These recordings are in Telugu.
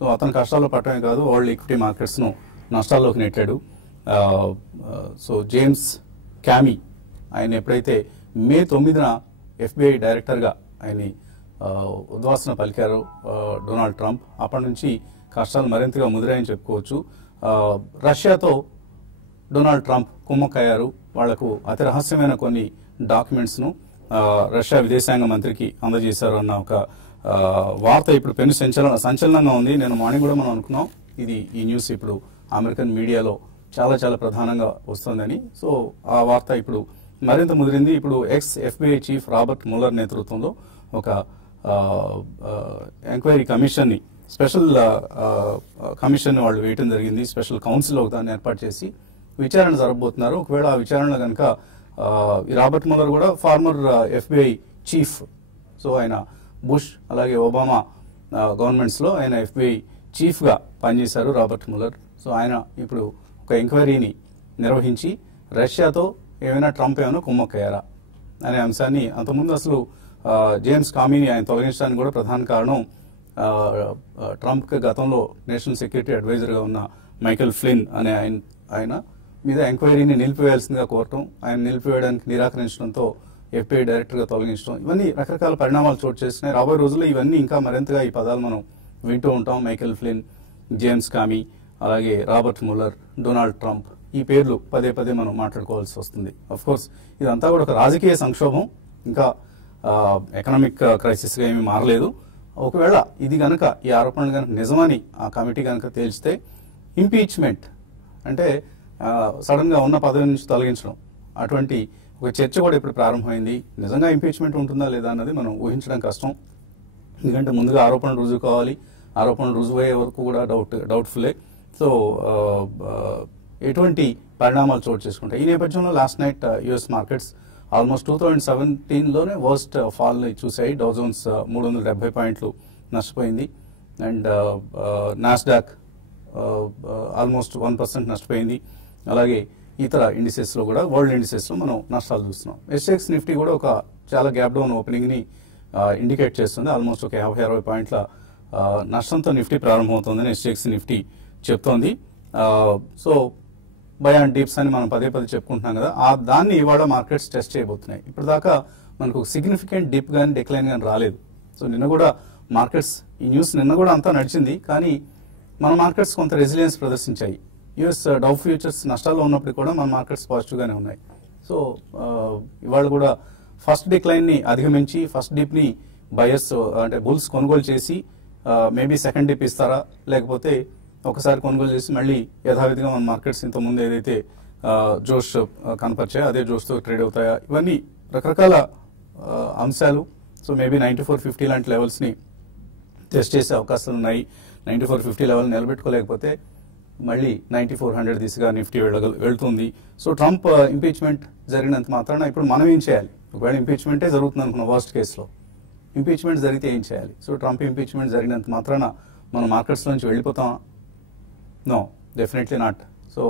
సో అతను కష్టాల్లో పడటమే కాదు వరల్డ్ ఈక్విటీ మార్కెట్స్ను నష్టాల్లోకి నెట్టాడు. సో జేమ్స్ క్యామీ ఆయన ఎప్పుడైతే మే 9న FBI డైరెక్టర్గా ఆయన్ని ఉద్వాసన పలికారు డొనాల్డ్ ట్రంప్, అప్పటి నుంచి కష్టాలు మరింతగా ముదిరాయని చెప్పుకోవచ్చు. రష్యాతో డొనాల్డ్ ట్రంప్ కుమ్మక్కయ్యారు. వాళ్లకు అతి రహస్యమైన కొన్ని డాక్యుమెంట్స్ను రష్యా విదేశాంగ మంత్రికి అందజేశారు అన్న ఒక వార్త ఇప్పుడు పెను సంచలనంగా ఉంది. నేను మార్నింగ్ కూడా మనం అనుకున్నాం ఈ న్యూస్ ఇప్పుడు అమెరికన్ మీడియాలో చాలా చాలా ప్రధానంగా వస్తుందని. సో ఆ వార్త ఇప్పుడు మరింత ముదిరింది. ఇప్పుడు FBI చీఫ్ రాబర్ట్ ముల్లర్ నేతృత్వంలో ఒక ఎంక్వైరీ కమిషన్ని స్పెషల్ కమిషన్ వాళ్ళు వేయటం జరిగింది. స్పెషల్ కౌన్సిల్ దాన్ని ఏర్పాటు చేసి విచారణ జరగబోతున్నారు. ఒకవేళ ఆ విచారణ కనుక ఈ రాబర్ట్ ముల్లర్ కూడా ఫార్మర్ FBI చీఫ్. సో ఆయన బుష్ అలాగే ఒబామా గవర్నమెంట్స్లో ఆయన FBI చీఫ్గా పనిచేశారు రాబర్ట్ ముల్లర్. సో ఆయన ఇప్పుడు ఒక ఎంక్వైరీని నిర్వహించి రష్యాతో ఏమైనా ట్రంప్ ఏమైనా కుమ్మక్కయ్యారా అనే అంశాన్ని, అంతకుముందు అసలు జేమ్స్ కామీని ఆయన తొలగించడానికి కూడా ప్రధాన కారణం ట్రంప్కి గతంలో నేషనల్ సెక్యూరిటీ అడ్వైజర్గా ఉన్న మైకెల్ ఫ్లిన్ అనే ఆయన మీద ఎంక్వైరీని నిలిపివేయాల్సిందిగా కోరటం, ఆయన నిలిపివేయడానికి నిరాకరించడంతో FBI డైరెక్టర్గా తొలగించడం, ఇవన్నీ రకరకాల పరిణామాలు చోటు చేస్తున్నాయి. రాబోయే రోజుల్లో ఇవన్నీ ఇంకా మరింతగా ఈ పదాలు మనం వింటూ ఉంటాం. మైకెల్ ఫ్లిన్, జేమ్స్ కామీ, అలాగే రాబర్ట్ ముల్లర్, డొనాల్డ్ ట్రంప్, ఈ పేర్లు పదే పదే మనం మాట్లాడుకోవాల్సి వస్తుంది. అఫ్ కోర్స్ ఇదంతా కూడా ఒక రాజకీయ సంక్షోభం, ఇంకా ఎకనామిక్ క్రైసిస్గా ఏమీ మారలేదు. ఒకవేళ ఇది కనుక ఈ ఆరోపణలు కనుక నిజమని ఆ కమిటీ కనుక తేల్చితే ఇంపీచ్మెంట్ అంటే సడన్ గా ఉన్న పదవి నుంచి తొలగించడం, అటువంటి ఒక చర్చ కూడా ఇప్పుడు ప్రారంభమైంది. నిజంగా ఇంపీచ్మెంట్ ఉంటుందా లేదా అన్నది మనం ఊహించడం కష్టం. ఎందుకంటే ముందుగా ఆరోపణలు రుజువు కావాలి, ఆరోపణలు రుజువు అయ్యే వరకు కూడా డౌట్ఫుల్లే. సో ఎటువంటి పరిణామాలు చోటు చేసుకుంటాయి. ఈ నేపథ్యంలో last night US markets almost 2017లోనే వర్స్ట్ ఫాల్ చూసాయి. డౌ జోన్స్ 370 పాయింట్లు నష్టపోయింది. అండ్ నాస్డాక్ ఆల్మోస్ట్ 1% నష్టపోయింది. అలాగే ఇతర ఇండిసెస్లో కూడా, వరల్డ్ ఇండిసెస్లో మనం నష్టాలు చూస్తున్నాం. SX నిఫ్టీ కూడా ఒక చాలా గ్యాప్ డౌన్ ఓపెనింగ్ని ఇండికేట్ చేస్తుంది. ఆల్మోస్ట్ ఒక 50-60 పాయింట్ల నష్టంతో నిఫ్టీ ప్రారంభమవుతుందని SX నిఫ్టీ చెప్తోంది. సో బై అండ్ డిప్స్ అని మనం పదే పదే చెప్పుకుంటున్నాం కదా, దాన్ని ఇవాళ మార్కెట్స్ టెస్ట్ చేయబోతున్నాయి. ఇప్పుడు దాకా మనకు సిగ్నిఫికెంట్ డిప్ కానీ డిక్లైన్ కానీ రాలేదు. సో నిన్న కూడా మార్కెట్స్, ఈ న్యూస్ నిన్న కూడా అంతా నడిచింది, కానీ మన మార్కెట్స్ కొంత రెసిలియన్స్ ప్రదర్శించాయి. US డౌ ఫ్యూచర్స్ నష్టాల్లో ఉన్నప్పుడు కూడా మన మార్కెట్స్ పాజిటివ్గానే ఉన్నాయి. సో ఇవాళ కూడా ఫస్ట్ డిక్లైన్ని అధిగమించి ఫస్ట్ డిప్ని బయర్స్ అంటే బుల్స్ కొనుగోలు చేసి మేబీ సెకండ్ డిప్ ఇస్తారా, లేకపోతే ఒకసారి కొనుగోలు చేసి మళ్ళీ యథావిధిగా మన మార్కెట్స్ ఇంతకుముందు ఏదైతే జోష్ కనపరిచాయో అదే జోష్తో ట్రేడ్ అవుతాయా, ఇవన్నీ రకరకాల అంశాలు. సో మేబీ 9450 లాంటి లెవెల్స్ని టెస్ట్ చేసే అవకాశాలు ఉన్నాయి. 9450 లెవెల్ నిలబెట్టుకోలేకపోతే మళ్ళీ 9400 దిశగా నిఫ్టీ వెళ్తుంది. సో ట్రంప్ ఇంపీచ్మెంట్ జరిగినంత మాత్రాన ఇప్పుడు మనం ఏం చేయాలి? ఒకవేళ ఇంపీచ్మెంటే జరుగుతుంది అనుకున్న వర్స్ట్ కేసులో, ఇంపీచ్మెంట్ జరిగితే ఏం చేయాలి? సో ట్రంప్ ఇంపీచ్మెంట్ జరిగినంత మాత్రాన మన మార్కెట్స్ నుంచి వెళ్ళిపోతామా? No, definitely not. సో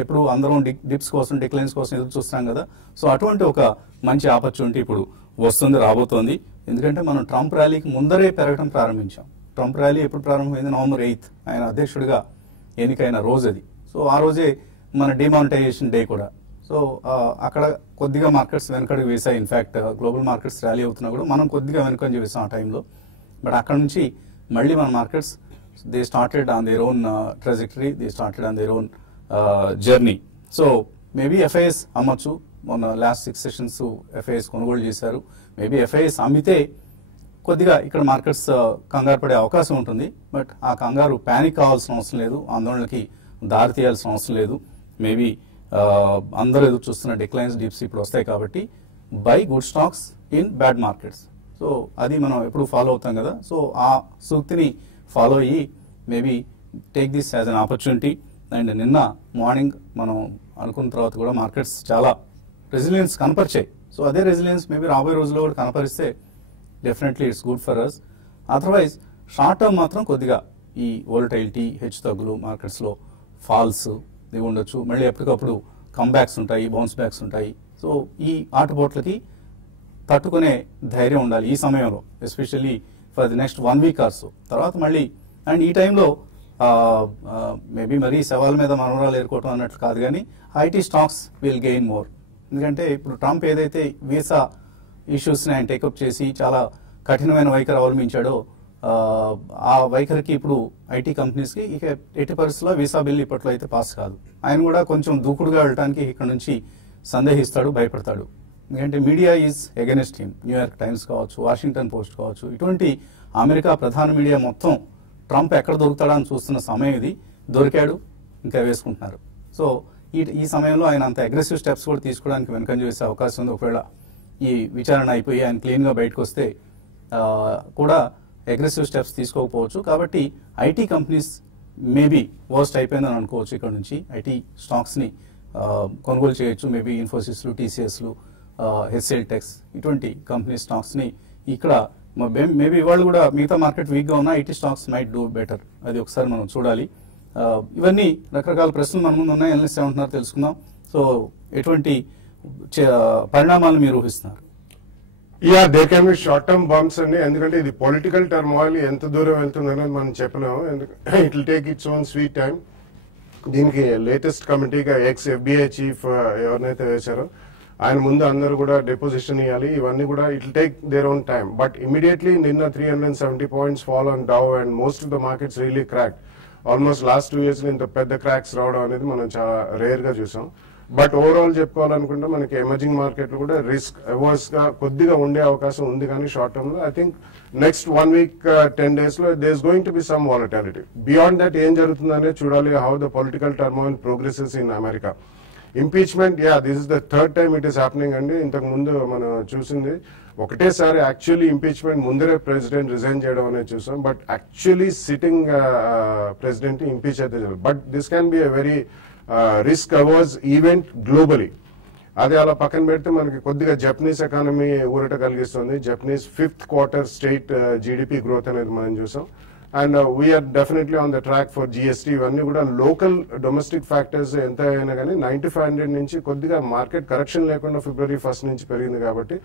ఎప్పుడు అందరం డిప్స్ కోసం, డిక్లైన్స్ కోసం ఎదురు చూస్తాం కదా. సో అటువంటి ఒక మంచి ఆపర్చునిటీ ఇప్పుడు వస్తుంది, రాబోతోంది. ఎందుకంటే మనం ట్రంప్ ర్యాలీకి ముందరే పెరగడం ప్రారంభించాం. ట్రంప్ ర్యాలీ ఎప్పుడు ప్రారంభమైంది? November 8th ఆయన అధ్యక్షుడిగా ఎన్నికైన రోజు అది. సో ఆ రోజే మన డిమానిటైజేషన్ డే కూడా. సో అక్కడ కొద్దిగా మార్కెట్స్ వెనకడుగు వేసాయి. ఇన్ఫాక్ట్ గ్లోబల్ మార్కెట్స్ ర్యాలీ అవుతున్నా కూడా మనం కొద్దిగా వెనకంజ వేసాం ఆ టైంలో. బట్ అక్కడ నుంచి మళ్ళీ మన markets they started on their own trajectory, they started on their own journey. So maybe FIS అమ్మచ్చు. మొన్న లాస్ట్ 6 సెషన్స్ FIS కొనుగోలు చేశారు. మేబీ FIS అమ్మితే కొద్దిగా ఇక్కడ మార్కెట్స్ కంగారు పడే అవకాశం ఉంటుంది. బట్ ఆ కంగారు ప్యానిక్ కావాల్సిన అవసరం లేదు, ఆందోళనకి దారి తీయాల్సిన అవసరం లేదు. మేబీ అందరూ ఎదురు చూస్తున్న డిక్లైన్స్, డిప్స్ ఇప్పుడు వస్తాయి కాబట్టి buy good stocks in bad markets. So అది మనం ఎప్పుడు ఫాలో అవుతాం కదా. సో ఆ సూక్తిని ఫాలో అయ్యి maybe take this as an opportunity. And నిన్న మార్నింగ్ మనం అనుకున్న తర్వాత కూడా మార్కెట్స్ చాలా రెసిలియన్స్ కనపరిచాయి. సో అదే రెసిలియన్స్ మేబీ రాబోయే రోజుల్లో కూడా కనపరిస్తే definitely it's good for us. Otherwise short term మాత్రం కొద్దిగా ఈ వోలటైలిటీ, హెచ్చు తగ్గులు, మార్కెట్స్లో ఫాల్స్ ఇవి ఉండొచ్చు. మళ్ళీ ఎప్పటికప్పుడు కమ్బ్యాక్స్ ఉంటాయి, బౌన్స్ బ్యాక్స్ ఉంటాయి. సో ఈ ఆటపోట్లకి తట్టుకునే ధైర్యం ఉండాలి ఈ సమయంలో, especially for the next 1 week or so. తర్వాత మళ్ళీ అండ్ ఈ టైంలో మేబీ మరీ సవాల్ మీద మనవరాలు ఏరుకోవటం అన్నట్లు కాదు, కానీ IT stocks will gain more. ఎందుకంటే ఇప్పుడు ట్రంప్ ఏదైతే వీసా ఇష్యూస్ని ఆయన టేకప్ చేసి చాలా కఠినమైన వైఖరి అవలంబించాడో ఆ వైఖరికి ఇప్పుడు ఐటీ కంపెనీస్కి ఇక ఎట్టి పరిస్థితుల్లో వీసా బిల్ ఇప్పట్లో అయితే పాస్ కాదు. ఆయన కూడా కొంచెం దూకుడుగా వెళ్ళడానికి ఇక్కడ నుంచి సందేహిస్తాడు, భయపడతాడు. ఎందుకంటే media is against him. New York times కావచ్చు, వాషింగ్టన్ పోస్ట్ కావచ్చు, ఇటువంటి అమెరికా ప్రధాన మీడియా మొత్తం ట్రంప్ ఎక్కడ దొరుకుతాడా అని చూస్తున్న సమయం ఇది. దొరికాడు, ఇంకా వేసుకుంటున్నారు. సో ఈ సమయంలో ఆయన అంత అగ్రెసివ్ స్టెప్స్ కూడా తీసుకోవడానికి వెనకంజ వేసే అవకాశం ఉంది. ఒకవేళ ఈ విచారణ అయిపోయి ఆయన క్లీన్గా బయటకు వస్తే కూడా అగ్రెసివ్ స్టెప్స్ తీసుకోకపోవచ్చు. కాబట్టి ఐటీ కంపెనీస్ మేబీ వర్స్ట్ అయిపోయిందని అనుకోవచ్చు. ఇక్కడ నుంచి ఐటీ స్టాక్స్ని కొనుగోలు చేయొచ్చు. మేబీ ఇన్ఫోసిస్లు, టీసీఎస్లు, హెచ్సిఎల్ టెక్స్ ఇటువంటి కంపెనీ స్టాక్స్ని ఇక్కడ మేబీ ఇవాళ కూడా మిగతా మార్కెట్ వీక్గా ఉన్న IT stocks might do better. అది ఒకసారి మనం చూడాలి. ఇవన్నీ రకరకాల ప్రశ్నలు మన ముందు ఉన్నాయి. ఎనలిస్ట్ ఏమంటున్నారు తెలుసుకుందాం. సో ఎటువంటి పరిణామాలు మీరు ఊహిస్తున్నారు? There can be short term bumps అండి. ఎందుకంటే ఇది పొలిటికల్ టర్మాయిల్ ఎంత దూరం వెళ్తుందనేది మనం చెప్పలేము. It will take its own sweet time. దీనికి లేటెస్ట్ కమిటీగా ఎక్స్ ఎఫ్బిఐ చీఫ్ ఎవరినైతే వేశారో ఆయన ముందు అందరూ కూడా డిపోజిషన్ ఇవ్వాలి. ఇవన్నీ కూడా it will take their own time. But immediately నిన్న 370 points fall on Dow and most of the markets really crack. Almost last 2 years ఇంత పెద్ద క్రాక్స్ రావడం అనేది మనం చాలా రేర్ గా చూసాం. బట్ ఓవరాల్ చెప్పుకోవాలనుకుంటే మనకి ఎమర్జింగ్ మార్కెట్లు కూడా రిస్క్ అవర్స్ గా కొద్దిగా ఉండే అవకాశం ఉంది. కానీ షార్ట్ టర్మ్ లో I think next 1 week 10 days లో there is going to be some volatility. Beyond that ఏం జరుగుతుందనే చూడాలి. How the political turmoil progresses in America. Impeachment this is the third time it is happening అండి. ఇంతకు ముందు మనం చూసింది ఒకటేసారి యాక్చువల్లీ ఇంపీచ్మెంట్ ముందరే ప్రెసిడెంట్ రిజైన్ చేయడం అనేది చూసాం. But actually sitting president impeach అయితే జరగదు. But this can be a very risk hours event globally. అది అలా పక్కన పెడితే మనకి కొద్దిగా జపనీస్ ఎకానమీ ఊరట కలిగిస్తుంది. Japanese 5th quarter state GDP growth అనేది మనం చూసాం. And we are definitely on the track for GST. ఇవన్నీ కూడా లోకల్ డొమెస్టిక్ ఫ్యాక్టర్స్ ఎంత అయినా కానీ 9500 నుంచి కొద్దిగా మార్కెట్ కరెక్షన్ లేకుండా February 1st నుంచి పెరిగింది. కాబట్టి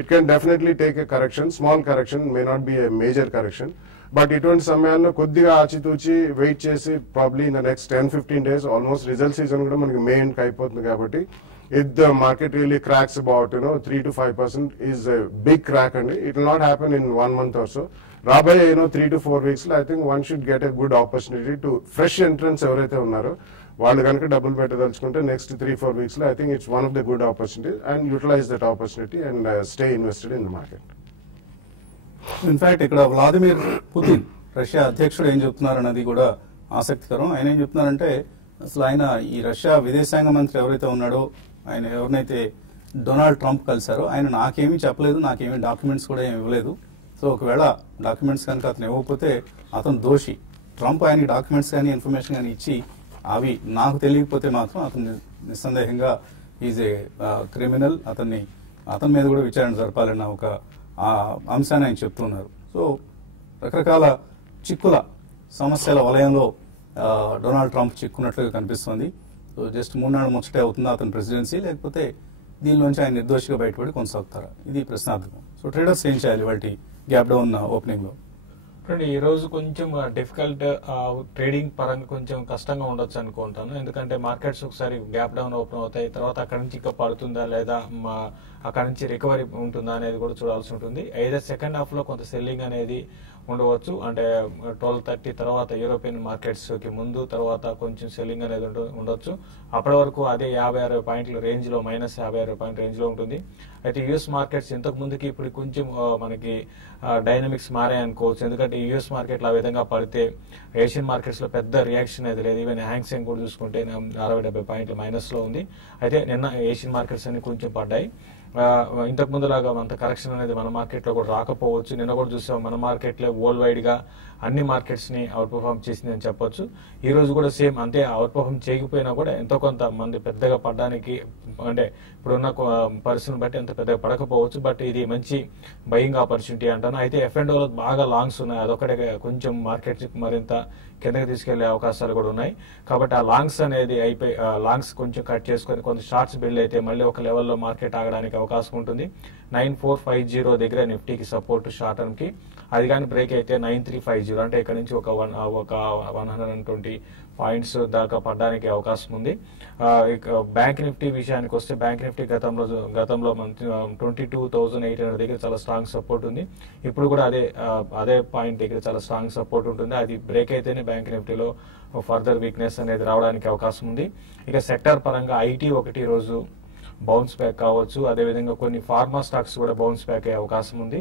it can definitely take a correction, small correction, may not be a major correction. But ఇటువంటి సమయాల్లో కొద్దిగా ఆచితూచి వెయిట్ చేసి probably in the next 10-15 days almost result season కూడా మనకి మే ఎండ్కి అయిపోతుంది. కాబట్టి if the market really cracks about 3 to 5% is a big crack and it will not happen in 1 month or so. Raboye 3 to 4 weeks I think one should get a good opportunity to fresh entrants ఎవరైతే ఉన్నారో వాళ్ళు కనుక డబ్బులు పెట్టదలుచుకుంటే next 3-4 weeks I think it's one of the good opportunities and utilize that opportunity and stay invested in the market. In fact ఇక్కడ వ్లాదిమిర్ పుతిన్ రష్యా అధ్యక్షుడు ఏం చెప్తున్నారు అన్నది కూడా ఆసక్తికరం. ఆయన ఏం చెప్తున్నారంటే అసలు ఆయన ఈ రష్యా విదేశాంగ మంత్రి ఎవరైతే ఉన్నాడో ఆయన ఎవరినైతే డొనాల్డ్ ట్రంప్ కలిశారో ఆయన నాకేమీ చెప్పలేదు, నాకేమీ డాక్యుమెంట్స్ కూడా ఏమి ఇవ్వలేదు. సో ఒకవేళ డాక్యుమెంట్స్ కనుక అతను ఇవ్వకపోతే అతను దోషి. ట్రంప్ ఆయనకి డాక్యుమెంట్స్ కానీ ఇన్ఫర్మేషన్ కానీ ఇచ్చి అవి నాకు తెలియకపోతే మాత్రం అతను నిస్సందేహంగా ఈజ్ ఏ క్రిమినల్, అతని మీద కూడా విచారణ జరపాలన్న ఒక అంశాన్ని ఆయన చెప్తున్నారు. సో రకరకాల చిక్కుల సమస్యల వలయంలో డొనాల్డ్ ట్రంప్ చిక్కున్నట్లుగా కనిపిస్తోంది. సో జస్ట్ 3 నాళ్ళు ముచ్చటే అవుతుందా అతని ప్రెసిడెన్సీ, లేకపోతే దీనిలోంచి ఆయన నిర్దోషిగా బయటపడి కొనసాగుతారా? ఇది ప్రశ్నార్థకం. సో ట్రేడర్స్ ఏం చేయాలి వాటి గ్యాప్ డౌన్ ఓపెనింగ్ లో? ఈ రోజు కొంచెం డిఫికల్ట్ ట్రేడింగ్ పరంగా కొంచెం కష్టంగా ఉండొచ్చు అనుకుంటాను. ఎందుకంటే మార్కెట్స్ ఒకసారి గ్యాప్ డౌన్ ఓపెన్ అవుతాయి, తర్వాత అక్కడ నుంచి ఇంకా పడుతుందా లేదా అక్కడ నుంచి రికవరీ ఉంటుందా అనేది కూడా చూడాల్సి ఉంటుంది. ఐదర్ సెకండ్ హాఫ్ లో కొంత సెల్లింగ్ అనేది ఉండవచ్చు. అంటే 12:30 తర్వాత యూరోపియన్ మార్కెట్స్ కి ముందు తర్వాత కొంచెం సెల్లింగ్ అనేది ఉండొచ్చు. అప్పటి వరకు అదే 50-60 పాయింట్ల రేంజ్ లో -50-60 పాయింట్ రేంజ్ లో ఉంటుంది. అయితే యుఎస్ మార్కెట్స్ ఇంతకు ముందుకి ఇప్పుడు కొంచెం మనకి డైనమిక్స్ మారాయనుకోవచ్చు. ఎందుకంటే యుఎస్ మార్కెట్లు ఆ విధంగా పడితే ఏషియన్ మార్కెట్స్ లో పెద్ద రియాక్షన్ అనేది లేదు. ఈవెన్ హ్యాంగ్ సెంగ్ కూడా చూసుకుంటే 60-70 పాయింట్లు మైనస్ లో ఉంది. అయితే నిన్న ఏషియన్ మార్కెట్స్ అన్ని కొంచెం పడ్డాయి. ఇంతకు ముందులాగా అంత కరెక్షన్ అనేది మన మార్కెట్ లో కూడా రాకపోవచ్చు. నిన్న కూడా చూసాం మన మార్కెట్ లో వరల్డ్ వైడ్ గా అన్ని మార్కెట్స్ ని అవుట్ పర్ఫార్మ్ చేసింది అని చెప్పొచ్చు. ఈ రోజు కూడా సేమ్ అంతే, అవుట్ పర్ఫార్మ్ చేయకపోయినా కూడా ఎంతో కొంత మంది పెద్దగా పడడానికి అంటే ఇప్పుడున్న పరిస్థితిని బట్టి ఎంత పెద్దగా పడకపోవచ్చు. బట్ ఇది మంచి బయింగ్ ఆపర్చునిటీ అంటాను. అయితే F&O లో బాగా లాంగ్స్ ఉన్నాయి, అదొక్కటే కొంచెం మార్కెట్ మరింత కిందకి తీసుకెళ్లే అవకాశాలు కూడా ఉన్నాయి. కాబట్టి ఆ లాంగ్స్ అనేది లాంగ్స్ కొంచెం కట్ చేసుకొని కొంత షార్ట్స్ బిల్డ్ అయితే మళ్ళీ ఒక లెవెల్లో మార్కెట్ ఆగడానికి అవకాశం ఉంటుంది. 9450 దగ్గర నిఫ్టీకి సపోర్ట్ షార్ట్ టర్మ్ కి. అది కానీ బ్రేక్ అయితే 9350 అంటే ఇక్కడ నుంచి ఒక 120 పాయింట్స్ దాకా పడడానికి అవకాశం ఉంది. బ్యాంక్ నిఫ్టీ విషయానికి వస్తే బ్యాంక్ నిఫ్టీ గతంలో 22,800 దగ్గర చాలా స్ట్రాంగ్ సపోర్ట్ ఉంది. ఇప్పుడు కూడా అదే పాయింట్ దగ్గర చాలా స్ట్రాంగ్ సపోర్ట్ ఉంటుంది. అది బ్రేక్ అయితేనే బ్యాంక్ నిఫ్టీలో ఫర్దర్ వీక్నెస్ అనేది రావడానికి అవకాశం ఉంది. ఇక సెక్టర్ పరంగా ఐటీ ఒకటి రోజు బౌన్స్ బ్యాక్ కావచ్చు, అదేవిధంగా కొన్ని ఫార్మా స్టాక్స్ కూడా బౌన్స్ బ్యాక్ అయ్యే అవకాశం ఉంది.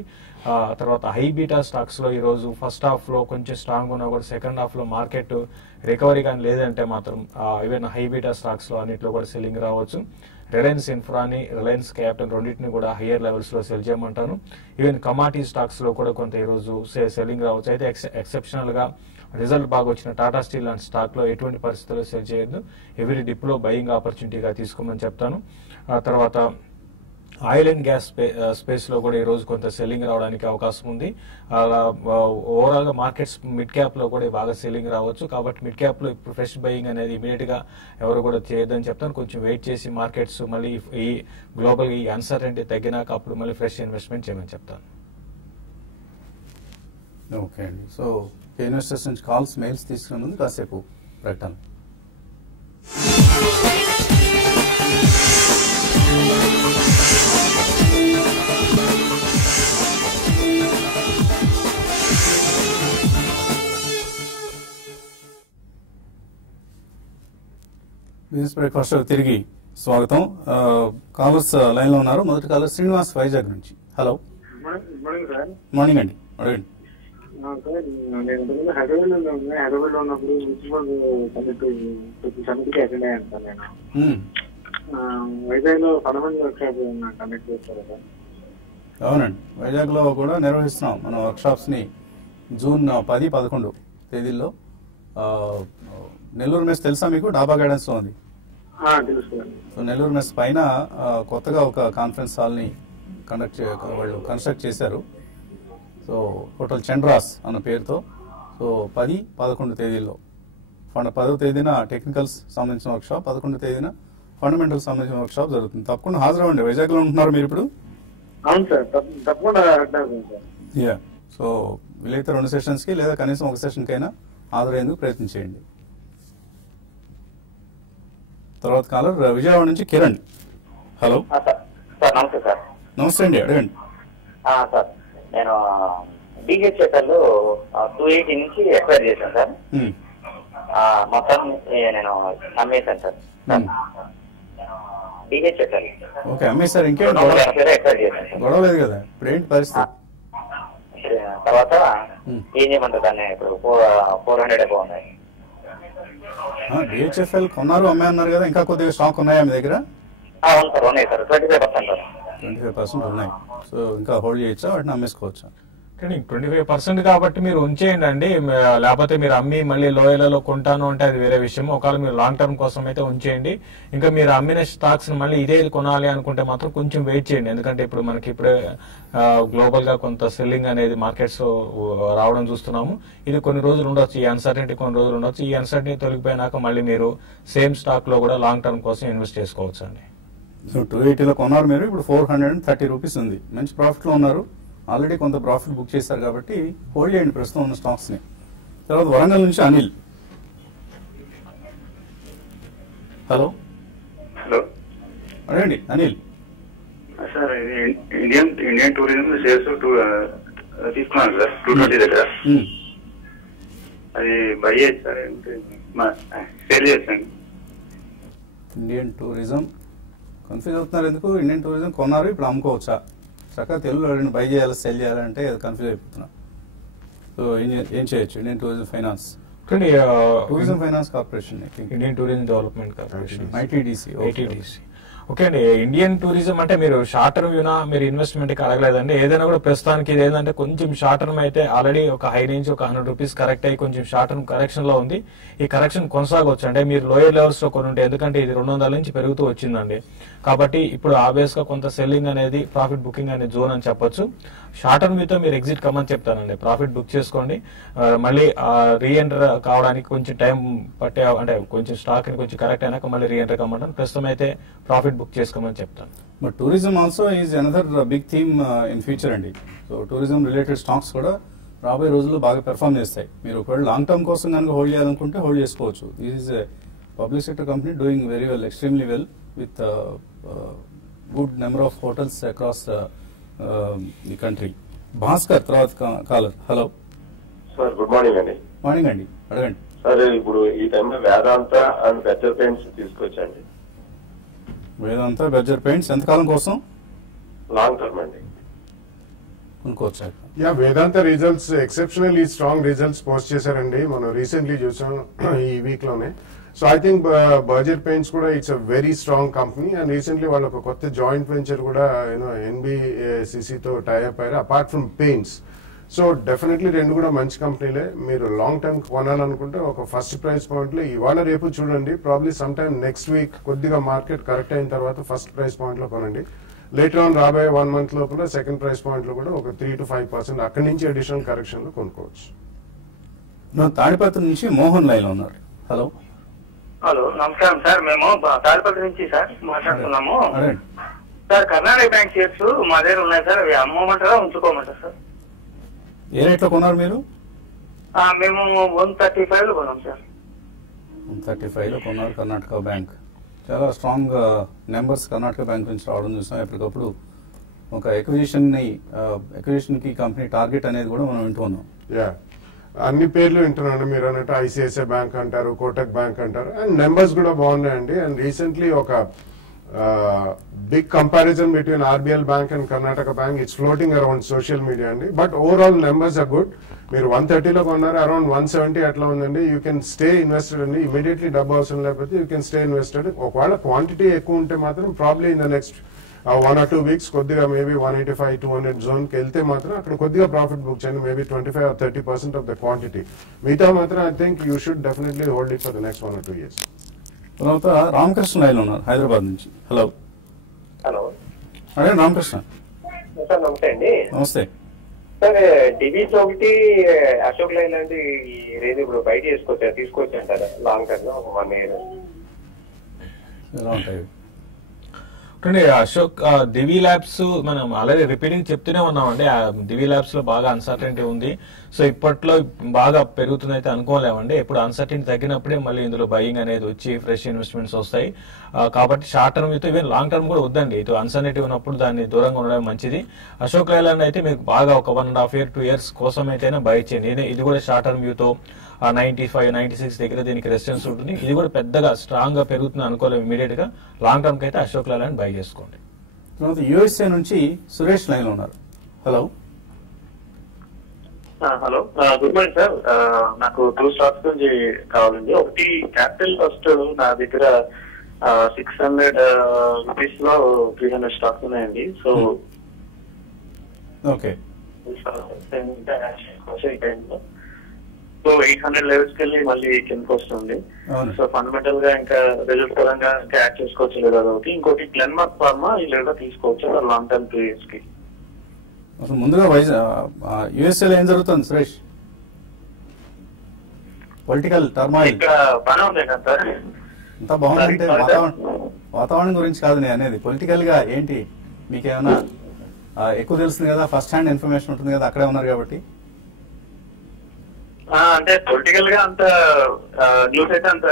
తర్వాత హై బీటా స్టాక్స్ లో ఈ రోజు ఫస్ట్ హాఫ్ లో కొంచెం స్ట్రాంగ్ ఉన్నా కూడా సెకండ్ హాఫ్ లో మార్కెట్ రికవరీ కానీ లేదంటే మాత్రం ఈవెన్ హై బీటా స్టాక్స్ లో అన్నింటిలో కూడా సెల్లింగ్ రావచ్చు. రిలయన్స్ ఇన్ఫ్రాని, రిలయన్స్ క్యాపిటల్ రెండింటిని కూడా హయ్యర్ లెవెల్స్ లో సెల్ చేయమంటాను. ఈవెన్ కమాడిటీ స్టాక్స్ లో కూడా కొంత ఈ రోజు సెల్లింగ్ రావచ్చు. అయితే ఎక్సెప్షనల్ గా రిజల్ట్ బాగా వచ్చిన టాటా స్టీల్ లాంటి స్టాక్ లో ఎటువంటి పరిస్థితుల్లో సెల్ చేయొద్దు. ఎవరీ డిప్ లో బయింగ్ ఆపర్చునిటీగా తీసుకోమని చెప్తాను. ఆ తర్వాత ఆయిల్ అండ్ గ్యాస్ స్పేస్ లో కూడా ఈ రోజు కొంత సెల్లింగ్ రావడానికి అవకాశం ఉంది. ఓవరాల్ గా మార్కెట్స్ మిడ్ క్యాప్ లో కూడా బాగా సెల్లింగ్ రావచ్చు. కాబట్టి మిడ్ క్యాప్ లో ఇప్పుడు ఫ్రెష్ బయింగ్ అనేది ఇమీడియట్ గా ఎవరు కూడా చేయొద్దని చెప్తాను. కొంచెం వెయిట్ చేసి మార్కెట్స్ మళ్ళీ ఈ గ్లోబల్ ఈ అన్సర్టెనిటీ తగ్గినాక అప్పుడు మళ్ళీ ఫ్రెష్ ఇన్వెస్ట్మెంట్ చేయమని చెప్తాను. ఓకే అండి. సో ఇన్వెస్టర్స్ నుంచి కాల్స్, మెయిల్స్ తీసుకునే ముందు కాసేపు ప్రకటన. బిజినెస్ బ్రేక్ఫాస్ట్ తిరిగి స్వాగతం. కాలర్స్ లైన్ లో ఉన్నారు. మొదటి కాలర్ శ్రీనివాస్ వైజాగ్ నుంచి. హలో, మార్నింగ్ అండి. అడగండి. నేను హైదరాబాద్ లో ఉన్నప్పుడు మున్సిపల్ సమితికి అటెండ్ అయ్యాను సార్. నేను వైజాగ్ లో ఫండమెంటల్ వర్క్ షాప్ కండక్ట్ చేస్తారు కదా. అవునండి, వైజాగ్ లో కూడా నిర్వహిస్తున్నాం మన వర్క్ షాప్స్ ని. జూన్ 10, 11 తేదీల్లో నెల్లూరు మెస్ తెలుసా మీకు? డాబా గైడెన్స్ లో ఉంది. సో నెల్లూరు మెస్ పైన కొత్తగా ఒక కాన్ఫరెన్స్ హాల్ ని వాళ్ళు కన్స్ట్రక్ట్ చేశారు. సో హోటల్ చండ్రాస్ అన్న పేరుతో. సో 10, 11 తేదీల్లో 10వ తేదీన టెక్నికల్స్ సంబంధించిన వర్క్ షాప్, 11వ తేదీన ఫండమెంటల్స్ సంబంధించిన వర్క్ షాప్ జరుగుతుంది. తప్పకుండా హాజరవ్వండి. వైజాగ్ లో ఉంటున్నారు మీరు ఇప్పుడు? అవును సార్, తప్పకుండా. యా, సో వీలైతే 2 సెషన్స్ కి లేదా కనీసం 1 సెషన్ కైనా హాజరయ్యేందుకు ప్రయత్నం చేయండి. తర్వాత కాలర్ విజయవాడ నుంచి కిరణ్. Hello sir. నమస్తే సార్. నమస్తే అండి, అడగండి. సార్, నేను డిహెచ్ఎఫ్ఎల్ 280 నుంచి ఎక్వైర్ చేశాను సార్. మొత్తం నేను అమ్మేశాను సార్. డిహెచ్ఎఫ్ఎల్ ఓకే, అమ్మేశారు. ఇంకేంటి ఎక్వైర్ చేశాను సార్. గొడవ లేదు కదా ఇప్పుడు? ఏంటి పరిస్థితి? తర్వాత ఏం చేయమంటారు దాన్ని? ఇప్పుడు 400 అబౌ ఉన్నాయి. డిహెచ్ఎఫ్ఎల్ కొన్నారు, అమ్మే అన్నారు కదా. ఇంకా కొద్దిగా స్టాక్ ఉన్నాయా మీ దగ్గర? అవును సార్, ఉన్నాయి సార్. 25%. 25% ఉన్నాయి. సో ఇంకా హోల్డ్ చేయొచ్చా, వాటిని అమ్మేసుకోవచ్చా? కానీ 25% కాబట్టి మీరు ఉంచేయండి అండి. లేకపోతే మీరు అమ్మి మళ్ళీ లోయలలో కొంటాను అంటే అది వేరే విషయం. ఒకవేళ మీరు లాంగ్ టర్మ్ కోసం అయితే ఉంచేయండి. ఇంకా మీరు అమ్మిన స్టాక్స్ మళ్ళీ ఇదే కొనాలి అనుకుంటే మాత్రం కొంచెం వెయిట్ చేయండి. ఎందుకంటే ఇప్పుడు మనకి ఇప్పుడే గ్లోబల్ గా కొంత సెల్లింగ్ అనేది మార్కెట్స్ రావడం చూస్తున్నాము. ఇది కొన్ని రోజులు ఉండొచ్చు, ఈ అన్సర్టెనిటీ కొన్ని రోజులు ఉండొచ్చు. ఈ అన్సర్టెనిటీ తొలగిపోయినాక మళ్ళీ మీరు సేమ్ స్టాక్ లో కూడా లాంగ్ టర్మ్ కోసం ఇన్వెస్ట్ చేసుకోవచ్చు అండి. సో 280లో కొన్నారు మీరు, ఇప్పుడు 430 రూపీస్ ఉంది. మంచి ప్రాఫిట్ లో ఉన్నారు. ఆల్రెడీ కొంత ప్రాఫిట్ బుక్ చేశారు కాబట్టి హోల్డ్ చేయండి ప్రస్తుతం ఉన్న స్టాక్స్ ని. తర్వాత వరంగల్ నుంచి అనిల్. హలో. హలో, అడగండి Anil. Sir Indian tourism shares తీసుకున్నాను సార్ 220 దగ్గర. అది బై సార్, సేల్ చేస్తాను. ఇండియన్ టూరిజం కన్ఫ్యూజ్ అవుతున్నారు ఎందుకు? ఇండియన్ టూరిజం కొన్నారు, ఇప్పుడు అమ్ముకోవచ్చా? చక్కగా తెలుగులో బై చేయాలి, సెల్ చేయాలంటే కన్ఫ్యూజ్ అయిపోతున్నా. సో ఏం చేయొచ్చు? Indian tourism finance, tourism finance corporation, Indian tourism development corporation, ITDC. Okay అండి. ఇండియన్ టూరిజం అంటే మీరు షార్ట్ టర్మ్ వ్యూనా మీరు ఇన్వెస్ట్మెంట్ కి అడగలేదండి. ఏదైనా కూడా ప్రస్తుతానికి ఇది ఏంటంటే కొంచెం షార్ట్ టర్మ్ అయితే ఆల్రెడీ ఒక హై నుంచి ఒక 100 రూపీస్ కరెక్ట్ అయ్యి కొంచెం షార్ట్ టర్మ్ కరెక్షన్ లో ఉంది. ఈ కరెక్షన్ కొనసాగవచ్చు అంటే మీరు లోయర్ లెవెల్స్ లో కొని ఉంటే, ఎందుకంటే ఇది 200 నుంచి పెరుగుతూ వచ్చిందండి. కాబట్టి ఇప్పుడు ఆబ్వియస్ గా కొంత సెల్లింగ్ అనేది, ప్రాఫిట్ బుకింగ్ అనే జోన్ అని చెప్పొచ్చు. షార్ట్ టర్మ్ మీతో మీరు ఎగ్జిట్ కమ్మని చెప్తానండి. ప్రాఫిట్ బుక్ చేసుకోండి, మళ్ళీ రీఎంటర్ కావడానికి కొంచెం టైం పట్టే, అంటే కొంచెం స్టాక్ ని కొంచెం కరెక్ట్ అయినాక మళ్ళీ రీఎంటర్ కమ్మంటాను. ప్రస్తుతం అయితే ప్రాఫిట్ బుక్ చేసుకోమని చెప్తాను. But tourism also is another big theme in future అండి. సో టూరిజం రిలేటెడ్ స్టాక్స్ కూడా రాబోయే రోజుల్లో బాగా పెర్ఫామ్ చేస్తాయి. మీరు ఒకవేళ లాంగ్ టర్మ్ కోసం కనుక హోల్డ్ చేయాలనుకుంటే హోల్డ్ చేసుకోవచ్చు. This is a public sector company doing very well, extremely well, with good number of hotels across the country. Bhaskar తర్వాత caller. Hello sir, good morning అండి. మార్నింగ్ అండి, అడగండి సార్. ఇప్పుడు ఈ టైంలో వేదాంత అండ్ బెర్జర్ పెయింట్స్ తీసుకొచ్చండి. వేదాంత, బెర్జర్ పెయింట్స్ ఎంతకాలం కోసం? లాంగ్ టర్మ్ అండి. కొనుక్కోవచ్చా? Yeah, Vedanta results exceptionally strong results post చేశారండి. మనం రీసెంట్లీ చూసాం ఈ వీక్ లోనే. So I think Berger paints కూడా it's a very strong company. And recently వాళ్ళు ఒక కొత్త జాయింట్ వెంచర్ కూడా ఎన్బిసిసితో టైఅప్ అయ్యారు, apart from paints. So definitely రెండు కూడా మంచి కంపెనీలే. మీరు లాంగ్ టర్మ్ కొనాలనుకుంటే ఒక ఫస్ట్ ప్రైస్ పాయింట్ లో ఇవాళ రేపు చూడండి, probably some time next week కొద్దిగా మార్కెట్ కరెక్ట్ అయిన తర్వాత ఫస్ట్ ప్రైస్ పాయింట్ లో కొనండి. లేటర్ ఆన్ రాబోయే 1 month లోపల సెకండ్ ప్రైస్ పాయింట్ లో కూడా ఒక 3 to 5% అక్కడి నుంచి అడిషనల్ కరెక్షన్ లో కొనుక్కోవచ్చు. తాడిపత్రి నుంచి మోహన్ లైన్ ఉన్నారు. హలో. హలో, నమస్కారం సార్. మేము తాడిపత్రి నుంచి సార్ మాట్లాడుతున్నాము సార్. కర్ణాటక బ్యాంక్ షేర్స్ మా దగ్గర ఉన్నాయి సార్, అవి అమ్మమంటారా ఉంచుకోమంటారా సార్? ఏ రేట్లో కొన్నారు మీరు? మేము 135 లో కొన్నాం సార్. 135 లో కొన్నారు. కర్ణాటక బ్యాంక్ చాలా స్ట్రాంగ్ నెంబర్స్ కర్ణాటక బ్యాంక్ నుంచి రావడం చూసాం. ఎప్పటికప్పుడు ఒక ఎక్విజిషన్ కి కంపెనీ టార్గెట్ అనేది కూడా మనం వింటున్నాం. యా, అన్ని పేర్లు వింటున్నాను. మీరు అన్నట్టు ఐసిఐసిఐ బ్యాంక్ అంటారు, కోటక్ బ్యాంక్ అంటారు, అండ్ నెంబర్స్ కూడా బాగున్నాయండి. అండ్ రీసెంట్లీ ఒక big comparison between RBL Bank and Karnataka Bank it's floating around social media అండి. But overall numbers are good. మీరు 130 లో కొన్నారు, అరౌండ్ 170 అట్లా ఉందండి. యూ కెన్ స్టే ఇన్వెస్టెడ్ అండి. ఇమీడియట్లీ డబ్బు అవసరం లేకపోతే యూ కెన్ స్టే ఇన్వెస్టెడ్. ఒకవేళ క్వాంటిటీ ఎక్కువ ఉంటే మాత్రం probably in the next 1 or 2 weeks కొద్దిగా మేబీ 185-200 జోన్ కి వెళ్తే మాత్రం అక్కడ కొద్దిగా ప్రాఫిట్ బుక్ చేయండి, maybe 25 or 30% of the quantity. మిగతా మాత్రం I think you should definitely hold it for the next 1 or 2 years. తర్వాత రామకృష్ణ లైన్ ఉన్నారు హైదరాబాద్ నుంచి. హలో. హలో, అదే రామకృష్ణ సార్. నమస్తే అండి. నమస్తే సార్, డివిస్ ఒకటి అశోక్ లైన్ లాంటి రేంజ్ ఇప్పుడు బయట తీసుకోవచ్చు అంటారా లాంగ్ టర్మ్ లో 1 year? ఎలా ఉంటాయి? అశోక్, దివి ల్యాబ్స్ మనం ఆల్రెడీ రిపీటింగ్ చెప్తూనే ఉన్నామండి. దివి ల్యాబ్స్ లో బాగా అన్సర్టెనిటీ ఉంది. సో ఇప్పట్లో బాగా పెరుగుతుంది అయితే అనుకోలేమండి. ఎప్పుడు అన్సర్టెనిటీ తగ్గినప్పుడే మళ్ళీ ఇందులో బయింగ్ అనేది వచ్చి ఫ్రెష్ ఇన్వెస్ట్మెంట్స్ వస్తాయి. కాబట్టి షార్ట్ టర్మ్ అయితే ఈవెన్ లాంగ్ టర్మ్ కూడా వద్దండి. ఇటు అన్సర్టెనిటీ ఉన్నప్పుడు దాన్ని దూరంగా ఉండడం మంచిది. అశోక్ లైలాండ్ అయితే మీకు బాగా ఒక 1.5 year 2 years కోసం అయితేనే బై చేయండి. ఇది కూడా షార్ట్ టర్మ్ వ్యూతో 95-96 దగ్గర దీనికి రెసిస్టెన్స్ ఉంటుంది. ఇది కూడా పెద్దగా స్ట్రాంగ్ గా పెరుగుతుంది అనుకోలేము ఇమీడియట్ గా. లాంగ్ టర్మ్ కి అయితే అశోక్ లైలాండ్ బై చేసుకోండి. తర్వాత యుఎస్ఏ నుంచి సురేష్ లైన్ ఉన్నారు. Hello. Hello, good morning sir. నాకు 2 stocks గురించి కావాలండి. ఒకటి క్యాపిటల్ ఫస్ట్, నా దగ్గర 600 rupees లో 300 స్టాక్స్ ఉన్నాయండి. So okay. సో 800 లెవెల్స్ కి వెళ్ళి మళ్ళీ కిందకి వస్తుంది. సో ఫండమెంటల్ గా ఇంకా రిజల్ట్ పరంగా ఇంకా యాడ్ చేసుకోవచ్చు లేదా ఒకటి. ఇంకోటి గ్లెన్మార్క్ ఫార్మా ఈ లేదా తీసుకోవచ్చు లాంగ్ టర్మ్ 2 years కి. అసలు ముందుగా యుఎస్ఏలో ఏం జరుగుతుంది సురేష్? పొలిటికల్ టర్మాయిల్ ఇక్కడ బాగా ఉంది కదా సార్. అంతా బాగుందంటే వాతావరణం గురించి కాదు నేను అనేది. పొలిటికల్ గా ఏంటి మీకేమైనా ఎక్కువ తెలుస్తుంది కదా, ఫస్ట్ హ్యాండ్ ఇన్ఫర్మేషన్ ఉంటుంది కదా, అక్కడే ఉన్నారు కాబట్టి. అంటే పొలిటికల్ గా అంత న్యూస్ అయితే అంత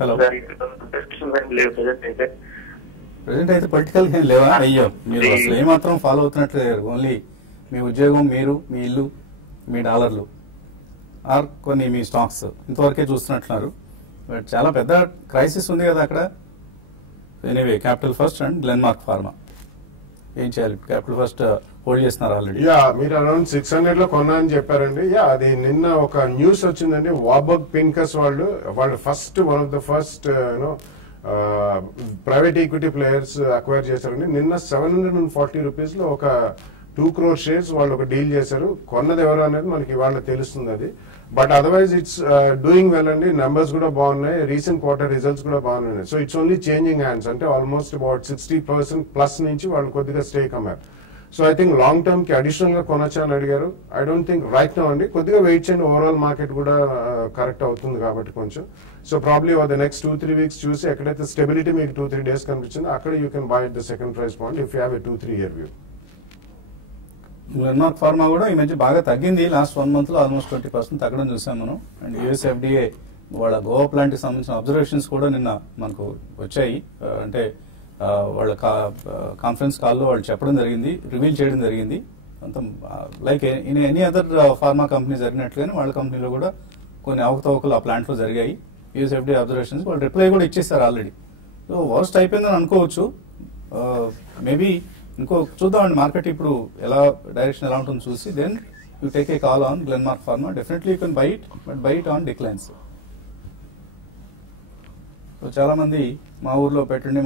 హలో లేవు ప్రెసెంట్ అయితే. ప్రెసెంట్ అయితే పొలిటికల్ ఏం లేవా? అయ్యో, మీరు అసలు ఏమాత్రం ఫాలో అవుతున్నట్లు లేరు. ఓన్లీ మీ ఉద్యోగం, మీరు, మీ ఇల్లు, మీ డాలర్లు ఆర్ కొన్ని మీ స్టాక్స్ ఇంతవరకే చూస్తున్నట్లున్నారు. బట్ చాలా పెద్ద క్రైసిస్ ఉంది కదా అక్కడ. Anyway, capital first and Glenmark pharma ఏం చేయాలి? క్యాపిటల్ ఫస్ట్ హోల్డ్ చేస్తున్నారు ఆల్రెడీ. యా, మీరు అరౌండ్ 600 లో కొన్నా అని చెప్పారండి. యా, అది నిన్న ఒక న్యూస్ వచ్చిందండి. వాబర్గ్ పిన్కస్ వాళ్ళు first one of the first private equity players acquire చేశారండి. నిన్న 740 రూపీస్ లో ఒక 2 crore షేర్స్ వాళ్ళు ఒక డీల్ చేశారు. కొన్నది ఎవరు అనేది మనకి ఇవాళ తెలుస్తుంది అది. But otherwise it's doing well అండి. నెంబర్స్ కూడా బాగున్నాయి, రీసెంట్ క్వార్టర్ రిజల్ట్స్ కూడా బాగున్నాయి. So it's only changing hands, అంటే ఆల్మోస్ట్ అబౌట్ 60% ప్లస్ నుంచి వాళ్ళు కొద్దిగా స్టేక్ అమ్మారు. So I think long term కి అడిషనల్ గా కొనొచ్చా అని అడిగారు. I don't think right now అండి, కొద్దిగా వెయిట్ చేయండి. ఓవరాల్ మార్కెట్ కూడా కరెక్ట్ అవుతుంది కాబట్టి కొంచెం. So probably over the next 2-3 weeks చూసి ఎక్కడైతే స్టెబిలిటీ మీకు 2-3 డేస్ కనిపించిందో అక్కడ you can by the second price point if you have a 2-3 year view. Glenmark pharma కూడా ఈ మధ్య బాగా తగ్గింది. లాస్ట్ 1 month లో ఆల్మోస్ట్ 20% తగ్గడం చూసాం మనం. అండ్ యూఎస్ FDA వాళ్ళ గోవా ప్లాంట్ కి సంబంధించిన అబ్జర్వేషన్స్ కూడా నిన్న మనకు వచ్చాయి. అంటే వాళ్ళ కాన్ఫరెన్స్ కాల్లో వాళ్ళు చెప్పడం జరిగింది, రివీల్ చేయడం జరిగింది. అంత like any other pharma company జరిగినట్లుగానే వాళ్ళ కంపెనీలో కూడా కొన్ని అవకతవకలు ఆ ప్లాంట్లో జరిగాయి. యూఎస్ FDA అబ్జర్వేషన్స్ వాళ్ళు రిప్లై కూడా ఇచ్చేస్తారు ఆల్రెడీ. సో వర్స్ట్ అయిపోయిందని అనుకోవచ్చు. మేబీ ఇంకో చూద్దామండి మార్కెట్ ఇప్పుడు ఎలా డైరెక్షన్ ఎలా ఉంటుందో చూసి then you take a call on Glenmark pharma. Definitely you can buy it, but buy it on declines. So చాలా మంది మా ఊర్లో పెట్టండి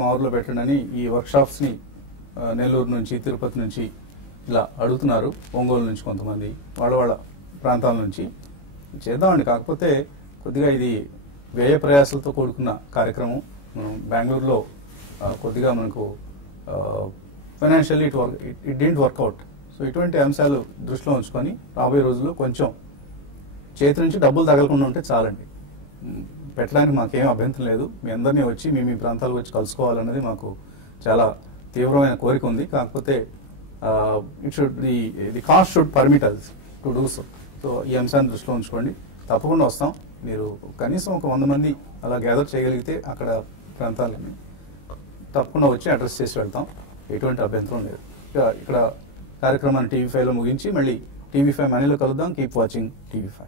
అని ఈ వర్క్షాప్స్ ని నెల్లూరు నుంచి, తిరుపతి నుంచి ఇలా అడుగుతున్నారు. ఒంగోలు నుంచి కొంతమంది, వాళ్ళ ప్రాంతాల నుంచి చేద్దామండి. కాకపోతే కొద్దిగా ఇది వ్యయ ప్రయాసాలతో కూడుకున్న కార్యక్రమం. బెంగళూరులో కొద్దిగా మనకు financially it didn't work out. So ఇటువంటి అంశాలు దృష్టిలో ఉంచుకొని రాబోయే రోజుల్లో కొంచెం చేతి నుంచి డబ్బులు తగలకుండా ఉంటే చాలండి. పెట్టడానికి మాకేం అభ్యంతరం లేదు. మీ అందరినీ వచ్చి మీ ప్రాంతాలకు వచ్చి కలుసుకోవాలన్నది మాకు చాలా తీవ్రమైన కోరిక ఉంది. కాకపోతే it should the cost should permit us to do so. So ఈ అంశాన్ని దృష్టిలో ఉంచుకోండి. తప్పకుండా వస్తాం. మీరు కనీసం ఒక 100 మంది అలా గ్యాదర్ చేయగలిగితే అక్కడ ప్రాంతాలని తప్పకుండా వచ్చి అడ్రస్ చేసి వెళ్తాం. ఎటువంటి అభ్యంతరం లేదు. ఇక్కడ కార్యక్రమాన్ని TV5లో ముగించి మళ్ళీ TV5 మనీలో కలుద్దాం. Keep watching TV5.